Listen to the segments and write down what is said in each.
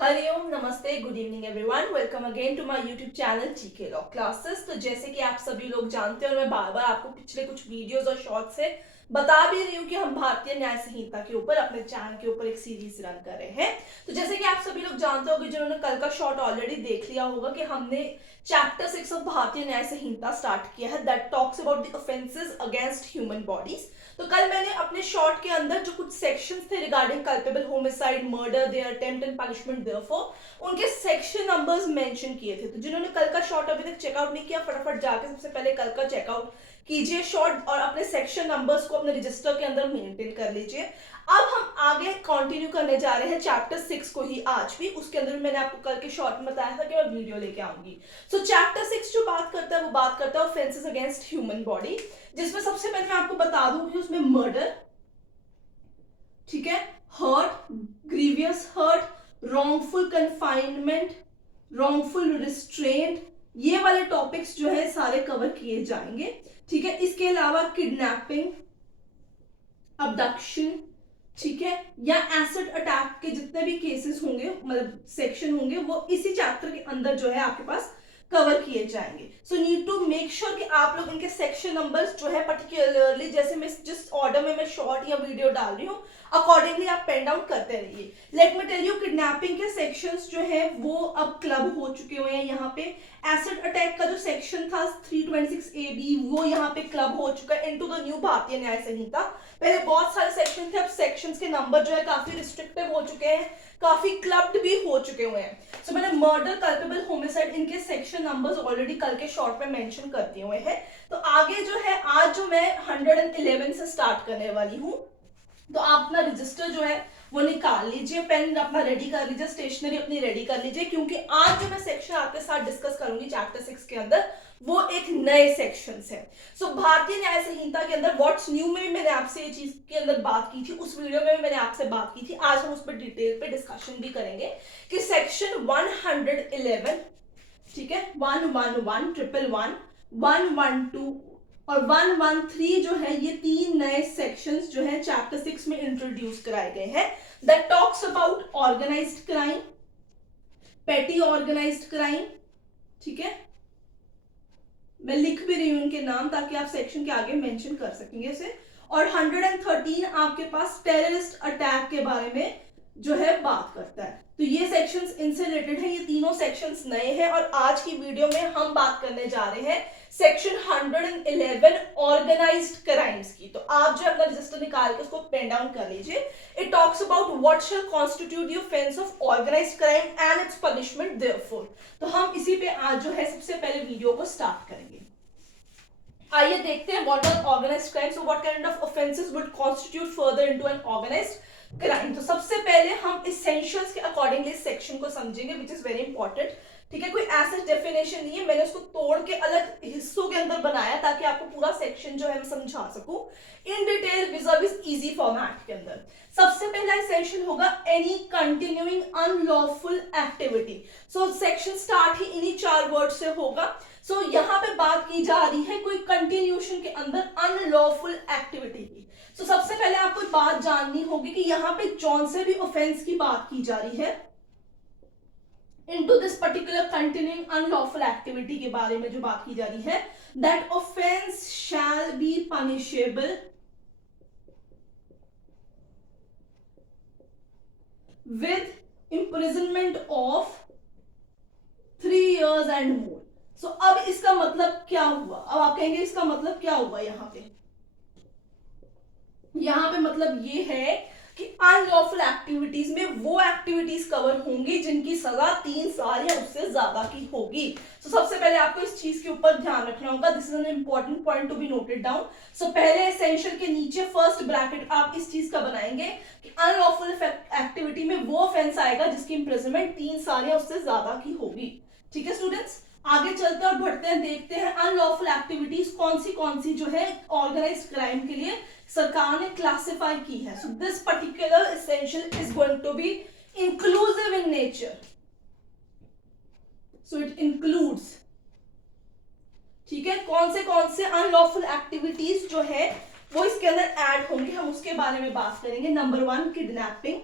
हरिओम, नमस्ते, good evening everyone. Welcome again to my YouTube channel GK law classes. तो जैसे कि आप सभी लोग जानते हैं और मैं बार बार आपको पिछले कुछ वीडियोस और शॉर्ट्स से बता भी रही हूँ कि हम भारतीय न्याय संहिता के ऊपर अपने चैनल के ऊपर एक सीरीज रन कर रहे हैं। तो जैसे कि आप सभी लोग जानते होंगे, जिन्होंने कल का शॉर्ट ऑलरेडी देख लिया होगा, कि हमने चैप्टर 6 ऑफ भारतीय न्याय संहिता स्टार्ट किया है, that talks about the offences against human bodies. तो कल मैंने अपने शॉर्ट के अंदर जो कुछ सेक्शंस थे regarding culpable homicide, murder, their attempt and punishment therefor, उनके सेक्शन नंबर्स मेंशन किए थे। तो जिन्होंने कल का शॉर्ट अभी तक चेकआउट नहीं किया, फटाफट जाके सबसे पहले कल का चेकआउट कीजिए शॉर्ट और अपने सेक्शन नंबर्स को अपने रजिस्टर के अंदर मेंटेन कर लीजिए। अब हम आगे कंटिन्यू करने जा रहे हैं चैप्टर 6 को ही आज भी। उसके अंदर भी मैंने आपको कल के शॉर्ट में बताया था कि मैं वीडियो लेके आऊंगी। सो चैप्टर 6 जो बात करता है वो बात करता है ऑफेंसेस अगेंस्ट ह्यूमन बॉडी, जिसमें सबसे पहले मैं आपको बता दूं कि उसमें मर्डर, ठीक है, hurt, grievous hurt, wrongful confinement, wrongful restraint, ये वाले टॉपिक्स जो है सारे कवर किए जाएंगे। ठीक है, इसके अलावा किडनैपिंग, अबडक्शन, ठीक है, या एसिड अटैक के जितने भी केसेस होंगे, मतलब सेक्शन होंगे, वो इसी चैप्टर के अंदर जो है आपके पास कवर किए जाएंगे। So need to make sure कि आप लोग इनके सेक्शन नंबर्स जो है पर्टिकुलरली, जैसे मैं जिस ऑर्डर में मैं शॉर्ट या वीडियो डाल रही हूँ, अकॉर्डिंगली आप पेन डाउन करते रहिए। Let me tell you, kidnapping के सेक्शंस जो है वो अब क्लब हो चुके हुए हैं यहाँ पे। एसिड अटैक का जो सेक्शन था 326 AB, वो यहाँ पे क्लब हो चुका है इनटू द न्यू भारतीय न्याय संहिता। पहले बहुत सारे सेक्शन थे, अब सेक्शंस के नंबर जो है काफी रिस्ट्रिक्टिव हो चुके हैं, काफी क्लब्ड भी हो चुके हुए हैं। सो मैंने मर्डर, कल्पेबल होमिसाइड, इनके सेक्शन नंबर्स ऑलरेडी कल के शॉर्ट में मेंशन कर दिए हुए हैं। तो आगे जो है आज जो मैं 111 से स्टार्ट करने वाली हूँ, तो आप अपना रजिस्टर जो है वो निकाल लीजिए, पेन अपना रेडी कर लीजिए, स्टेशनरी अपनी रेडी कर लीजिए, क्योंकि आज जो मैं सेक्शन आपके साथ डिस्कस करूंगी चैप्टर 6 के अंदर, वो एक नए सेक्शन है। सो भारतीय न्याय संहिता के अंदर व्हाट्स न्यू में भी मैंने आपसे ये चीज के अंदर बात की थी, उस वीडियो में भी मैंने आपसे बात की थी। आज हम उस पर डिटेल पे डिस्कशन भी करेंगे कि सेक्शन 111, ठीक है, 111, 111, 112 और 113 जो है, ये तीन नए सेक्शंस जो है चैप्टर 6 में इंट्रोड्यूस कराए गए हैं। That talks about organised crime, petty organised crime, ठीक है, मैं लिख भी रही हूं इनके नाम ताकि आप सेक्शन के आगे मेंशन कर सकेंगे उसे। और 113 आपके पास टेररिस्ट अटैक के बारे में जो है बात करता है। तो ये सेक्शंस इनसे रिलेटेड है, ये तीनों सेक्शंस नए हैं। और आज की वीडियो में हम बात करने जा रहे हैं सेक्शन 111 ऑर्गेनाइज्ड क्राइम्स की। तो आप जो अपना रजिस्टर निकाल के उसको पेन डाउन कर लीजिए। It talks about what shall constitute the offence of organised crime and its punishment therefor. तो हम इसी पे आज जो है सबसे पहले वीडियो को स्टार्ट करेंगे। आइए देखते हैं what are organised crimes, so what kind of offences would constitute further into an organised crime. तो सबसे पहले हम इसेंशियल्स के अकॉर्डिंगली इस सेक्शन को समझेंगे, विच इज वेरी इंपॉर्टेंट। ठीक है, कोई ऐसा डेफिनेशन नहीं है, मैंने उसको तोड़ के अलग हिस्सों के अंदर बनाया ताकि आपको पूरा सेक्शन जो है मैं समझा सकूं in detail with easy format के अंदर। सबसे पहला इसेंशियल होगा any continuing unlawful activity. So section start ही इन्हीं चार वर्ड से होगा। सो यहाँ पे बात की जा रही है कोई कंटिन्यूशन के अंदर अनलॉफुल एक्टिविटी की। सो सबसे पहले आपको बात जाननी होगी कि यहाँ पे जौन से भी ऑफेंस की बात की जा रही है, into this particular continuing unlawful activity के बारे में जो बात की जा रही है, that offence shall be punishable with imprisonment of 3 years and more। सो अब इसका मतलब क्या हुआ? अब आप कहेंगे इसका मतलब क्या हुआ? यहाँ पे मतलब ये है कि अनलॉफुल एक्टिविटीज में वो एक्टिविटीज कवर होंगी जिनकी सजा 3 साल या उससे ज्यादा की होगी। सो सबसे पहले आपको इस चीज के ऊपर ध्यान रखना होगा, this is an important point to be noted down. So पहले एसेंशियल के नीचे फर्स्ट ब्रैकेट आप इस चीज का बनाएंगे कि अनलॉफुल एक्टिविटी में वो ऑफेंस आएगा जिसकी इंप्रिजनमेंट 3 साल या उससे ज्यादा की होगी। ठीक है स्टूडेंट्स, आगे चलते हैं और बढ़ते हैं, देखते हैं अनलॉफुल एक्टिविटीज कौन सी जो है ऑर्गेनाइज्ड क्राइम के लिए सरकार ने क्लासिफाई की है। So this particular essential is going to be inclusive in nature. So it includes, ठीक है, कौन से अनलॉफुल एक्टिविटीज जो है वो इसके अंदर ऐड होंगे, हम उसके बारे में बात करेंगे। नंबर 1, किडनैपिंग,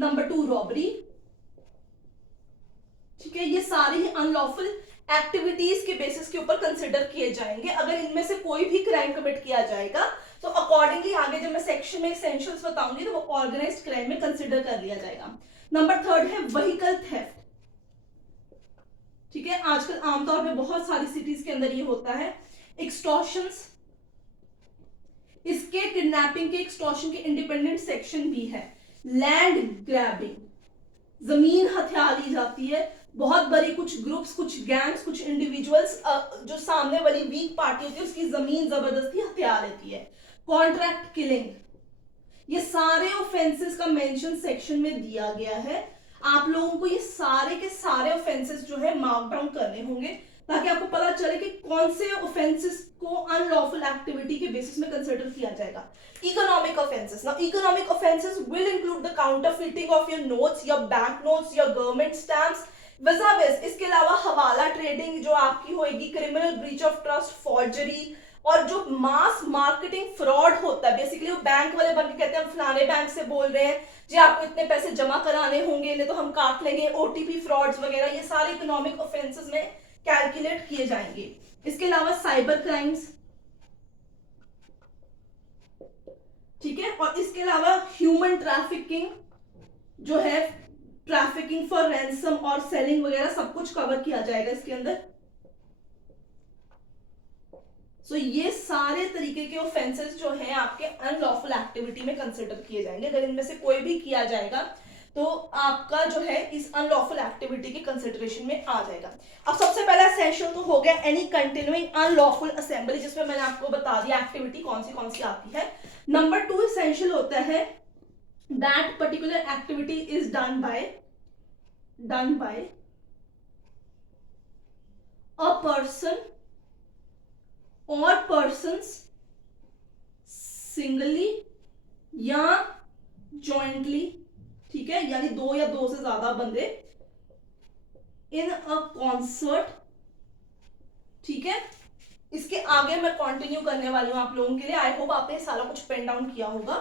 नंबर 2 रॉबरी, ठीक है। ये सारी ही अनलॉफुल एक्टिविटीज के बेसिस के ऊपर कंसिडर किए जाएंगे। अगर इनमें से कोई भी क्राइम कमिट किया जाएगा तो अकॉर्डिंगली आगे जब मैं सेक्शन में एसेंशियल्स बताऊंगी तो वो ऑर्गेनाइज्ड क्राइम में कंसिडर कर लिया जाएगा। नंबर 3 है व्हीकल थेफ्ट, ठीक है। आजकल आमतौर पे बहुत सारी सिटीज के अंदर ये होता है। एक्सटॉर्शंस, इसके किडनैपिंग के एक्सटॉर्शन के इंडिपेंडेंट सेक्शन भी है। लैंड ग्रैबिंग, जमीन हथिया ली जाती है। बहुत बड़ी कुछ ग्रुप्स, कुछ गैंग्स, कुछ इंडिविजुअल्स जो सामने वाली वीक पार्टी होती है उसकी जमीन जबरदस्ती हथिया लेती है। कॉन्ट्रैक्ट किलिंग, ये सारे ऑफेंसेस का मेंशन सेक्शन में दिया गया है। आप लोगों को ये सारे के सारे ऑफेंसेस जो है मार्क डाउन करने होंगे ताकि आपको पता चले कि कौन से ऑफेंसेस को अनलॉफुल एक्टिविटी के बेसिस में कंसिडर किया जाएगा। Economic offences, now economic offences will include the counterfeiting of your notes, your bank notes, your government stamps, vis-a-vis. इसके अलावा हवाला ट्रेडिंग जो आपकी होगी, criminal breach of trust, forgery, और जो मास मार्केटिंग फ्रॉड होता है, बेसिकली वो बैंक वाले बन के कहते हैं हम फलाने बैंक से बोल रहे हैं जी, आपको इतने पैसे जमा कराने होंगे नहीं तो हम काट लेंगे, ओटीपी फ्रॉड्स वगैरह, ये सारे इकोनॉमिक ऑफेंसेस में कैलकुलेट किए जाएंगे। इसके अलावा साइबर क्राइम्स, ठीक है। और इसके अलावा ह्यूमन ट्रैफिकिंग जो है, ट्रैफिकिंग फॉर रैंसम और सेलिंग वगैरह सब कुछ कवर किया जाएगा इसके अंदर। सो ये सारे तरीके के ऑफेंसेस जो हैं आपके अनलॉफुल एक्टिविटी में कंसिडर किए जाएंगे। अगर इनमें से कोई भी किया जाएगा तो आपका जो है इस अनलॉफुल एक्टिविटी के कंसिडरेशन में आ जाएगा। अब सबसे पहला एसेंशियल तो हो गया एनी कंटिन्यूइंग अनलॉफुल असेंबली, जिसमें मैंने आपको बता दिया एक्टिविटी कौन सी आती है। नंबर 2 एसेंशियल होता है that particular activity is done by a person और पर्सन्स सिंगली या जॉइंटली, ठीक है, यानी 2 या 2 से ज्यादा बंदे इन अ कॉन्सर्ट, ठीक है। इसके आगे मैं कंटिन्यू करने वाली हूं आप लोगों के लिए। आई होप आपने सारा कुछ पेन डाउन किया होगा,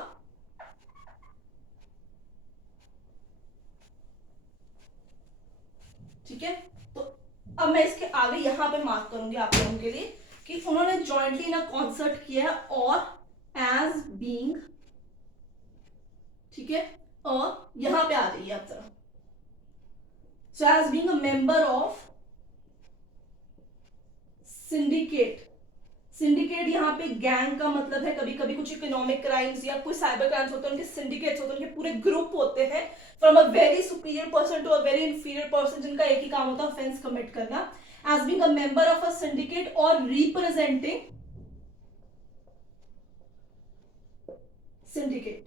ठीक है। तो अब मैं इसके आगे यहां पे मार्क करूंगी आप लोगों के लिए कि उन्होंने जॉइंटली ना कॉन्सर्ट किया है और एज बीइंग, ठीक है। और यहां पे आ जाइए आप जरा। So as being a member of syndicate, syndicate यहाँ पे गैंग का मतलब है। कभी कभी कुछ इकोनॉमिक क्राइम्स या कोई साइबर क्राइम्स होते हैं, उनके सिंडिकेट्स होते हैं, उनके पूरे ग्रुप होते हैं from a very superior person to a very inferior person, जिनका एक ही काम होता है ऑफेंस कमिट करना। As being a member of a syndicate और रिप्रेजेंटिंग सिंडिकेट,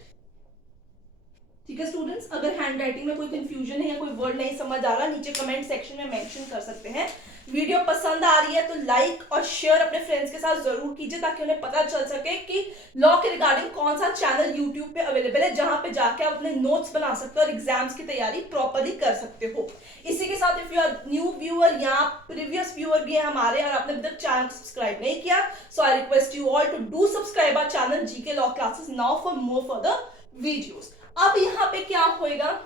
ठीक है स्टूडेंट्स। अगर हैंड राइटिंग में कोई कंफ्यूजन है या कोई वर्ड नहीं समझ आ रहा, नीचे कमेंट सेक्शन में मेंशन कर सकते हैं। वीडियो पसंद आ रही है तो लाइक और शेयर अपने फ्रेंड्स के साथ जरूर कीजिए ताकि उन्हें पता चल सके कि लॉ के रिगार्डिंग कौन सा चैनल यूट्यूब पे अवेलेबल है जहां पे जाके आप अपने नोट्स बना सकते हो और एग्जाम्स की तैयारी प्रॉपरली कर सकते हो। इसी के साथ if you are new viewer या प्रीवियस व्यूअर भी है हमारे और आपने अभी तक चैनल को सब्सक्राइब नहीं किया, so I request you all to do subscribe our channel GK law classes now for more further videos. अब यहां पे क्या होएगा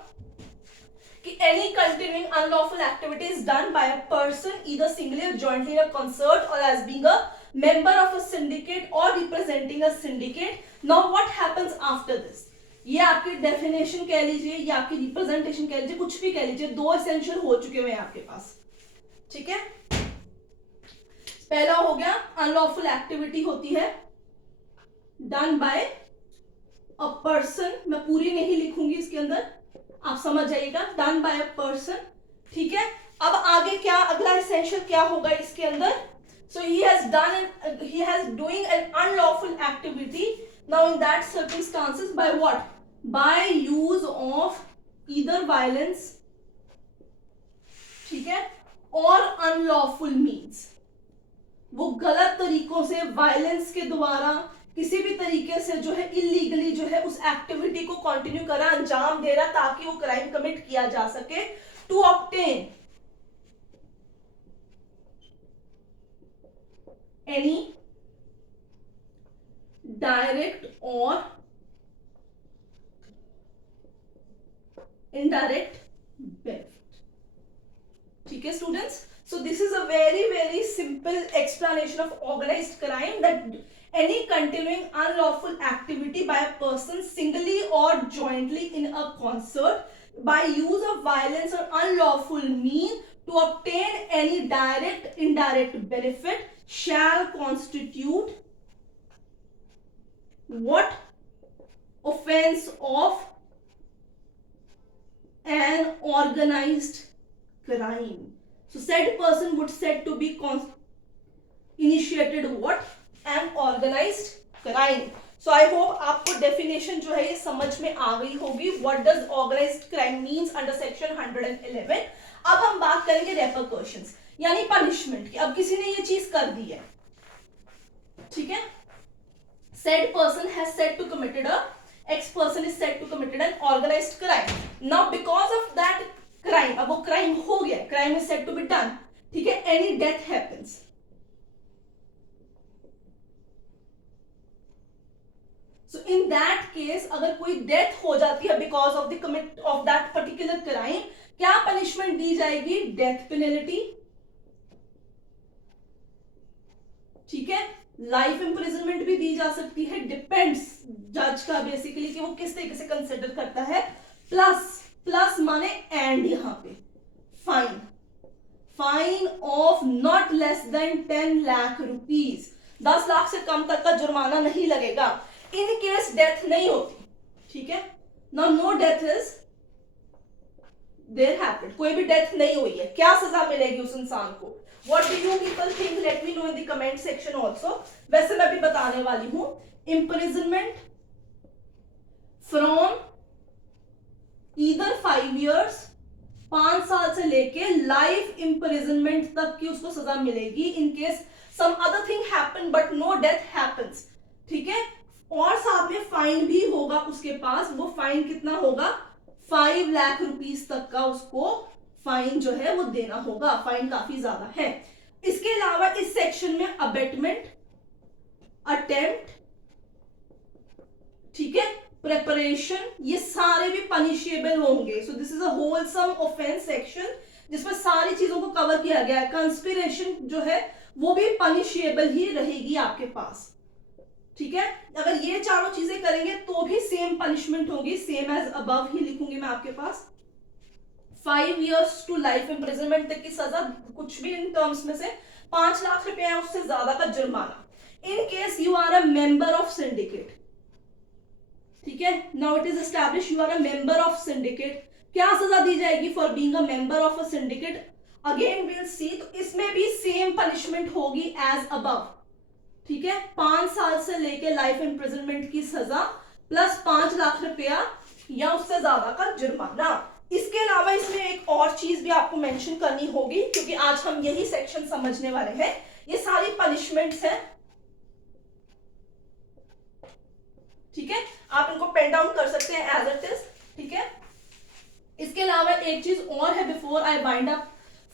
कि any continuing unlawful activity is done by a person either singly or jointly in a concert or as being a member of a syndicate or representing a syndicate. Now what happens after this? ये आपकी definition कह लीजिए या आपकी representation कह लीजिए, कुछ भी कह लीजिए, 2 एसेंशियल हो चुके हुए हैं आपके पास, ठीक है। पहला हो गया अनलॉफुल एक्टिविटी होती है डन बाय अ पर्सन, मैं पूरी नहीं लिखूंगी इसके अंदर, आप समझ जाइएगा, डन बाय अ पर्सन, ठीक है। अब आगे क्या, अगला एसेंशियल क्या होगा इसके अंदर? So he has doing an unlawful activity, now in that circumstances by what, by use of either violence, ठीक है, और अनलॉफुल मीन्स, वो गलत तरीकों से वायलेंस के द्वारा किसी भी तरीके से जो है इलीगली जो है उस एक्टिविटी को कंटिन्यू करा, अंजाम दे रहा ताकि वो क्राइम कमिट किया जा सके, टू ऑब्टेन एनी डायरेक्ट और इनडायरेक्ट बेनिफिट। ठीक है students, so this is a very simple explanation of organized crime, that any continuing unlawful activity by a person singly or jointly in a concert by use of violence or unlawful means to obtain any direct indirect benefit shall constitute what? Offense of an organized crime. So said person would said to be initiated what? An organized crime. So I hope आपको definition जो है ये समझ में आ गई होगी. What does organized crime means under section 111. अब हम बात करेंगे repercussions यानी punishment की. अब किसी ने ये चीज कर दी है, ठीक है, said person has said to committed a X person is said to committed an organized crime. Now because of that crime, अब वो क्राइम हो गया, crime is said to be done, ठीक है, any death happens, so in that case अगर कोई death हो जाती है because of the commit of that particular crime, क्या पनिशमेंट दी जाएगी? डेथ पेनल्टी, ठीक है, लाइफ इंप्रिजनमेंट भी दी जा सकती है, डिपेंड्स जज का बेसिकली कि वो किस तरीके से कंसिडर करता है, प्लस माने एंड, यहां पे fine of not less than 10 lakh rupees, 10 lakh से कम तक का जुर्माना नहीं लगेगा इन केस डेथ नहीं होती, ठीक है। No death is there happened, कोई भी डेथ नहीं हुई है, क्या सजा मिलेगी उस इंसान को? What do you people think? Let me know in the comment section also. वैसे मैं भी बताने वाली हूं, imprisonment from either 5 years, 5 साल से लेके लाइफ imprisonment तक की उसको सजा मिलेगी in case some other thing happen but no death happens, ठीक है। और साथ में फाइन भी होगा उसके पास, वो फाइन कितना होगा? 5 लाख रुपीस तक का उसको फाइन जो है वो देना होगा, फाइन काफी ज्यादा है। इसके अलावा इस सेक्शन में अबेटमेंट, अटेम्प्ट, ठीक है, प्रेपरेशन, ये सारे भी पनिशेबल होंगे। So this is a wholesome offence section जिसमें सारी चीजों को कवर किया गया है। कंस्पिरेशन जो है वो भी पनिशेबल ही रहेगी आपके पास, ठीक है। अगर ये चारों चीजें करेंगे तो भी सेम पनिशमेंट होगी, सेम एज अबव ही लिखूंगी मैं आपके पास। 5 years टू लाइफ इंप्रिजनमेंट तक की सजा, कुछ भी इन टर्म्स में से 5 लाख रुपए या उससे ज्यादा का जुर्माना in case you are a member of syndicate, ठीक है। Now it is establish you are a member of syndicate, क्या सजा दी जाएगी for being a member of a syndicate? Again will see, तो इसमें भी सेम पनिशमेंट होगी एज अबव, ठीक है। 5 साल से लेके लाइफ इंप्रिजनमेंट की सजा प्लस 5 लाख रुपया या उससे ज्यादा का जुर्माना। इसके अलावा इसमें एक और चीज भी आपको मेंशन करनी होगी, क्योंकि आज हम यही सेक्शन समझने वाले हैं। ये सारी पनिशमेंट्स हैं, ठीक है, आप इनको पेन डाउन कर सकते हैं एज इट इज, ठीक है। इसके अलावा एक चीज और है before I wind up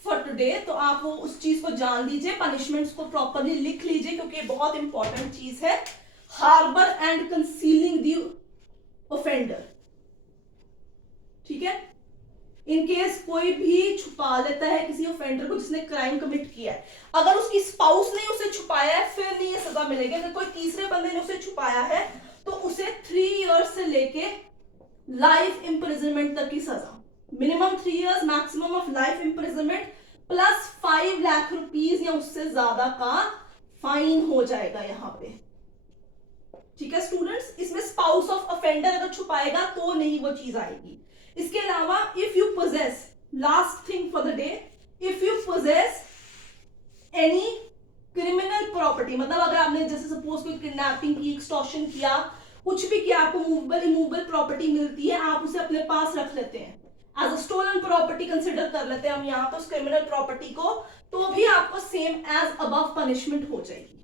for today, तो आप वो उस चीज को जान लीजिए, पनिशमेंट्स को प्रॉपरली लिख लीजिए क्योंकि ये बहुत इंपॉर्टेंट चीज है। Harbour and concealing the offender, ठीक है। इन केस कोई भी छुपा लेता है किसी ऑफेंडर को जिसने क्राइम कमिट किया है, अगर उसकी स्पाउस ने उसे छुपाया है फिर नहीं ये सजा मिलेगी। अगर कोई तीसरे बंदे ने उसे छुपाया है तो उसे 3 इयर्स से लेके लाइफ इंप्रिजनमेंट तक की सजा, minimum 3 years, maximum of life imprisonment plus 5 lakh rupees या उससे ज्यादा का फाइन हो जाएगा यहाँ पे, ठीक है स्टूडेंट्स। इसमें स्पाउस ऑफ ऑफेंडर अगर छुपाएगा तो नहीं वो चीज आएगी। इसके अलावा if you possess, last thing for the day, if you possess any criminal property, मतलब अगर आपने जैसे सपोज कोई किडनैपिंग की, एक्सटॉर्शन किया, कुछ भी किया, आपको मूवेबल इमूवेबल प्रॉपर्टी मिलती है, आप उसे अपने पास रख लेते हैं, as a stolen property consider कर लेते हैं हम यहाँ पर उस क्रिमिनल प्रॉपर्टी को, तो भी आपको सेम एज अबव पनिशमेंट हो जाएगी,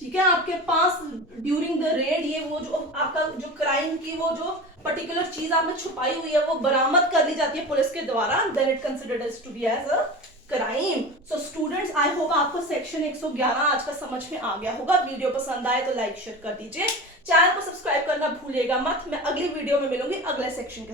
ठीक है। आपके पास ड्यूरिंग द रेड ये वो जो आपका जो क्राइम की वो जो पर्टिकुलर चीज आपने छुपाई हुई है वो बरामद कर ली जाती है पुलिस के द्वारा, then it considered as to be as a crime. So students, I hope आपको सेक्शन 111 आज का समझ में आ गया होगा। वीडियो पसंद आए तो लाइक शेयर कर दीजिए, चैनल को सब्सक्राइब करना भूलिएगा मत। मैं अगली वीडियो में मिलूंगी अगले सेक्शन के